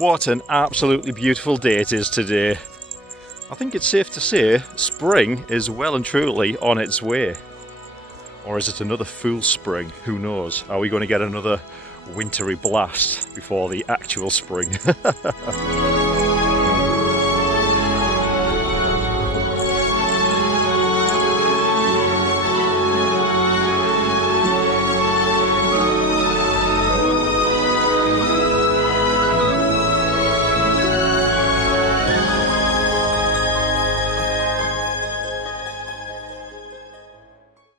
What an absolutely beautiful day it is today. I think it's safe to say spring is well and truly on its way. Or is it another fool's spring? Who knows? Are we going to get another wintry blast before the actual spring?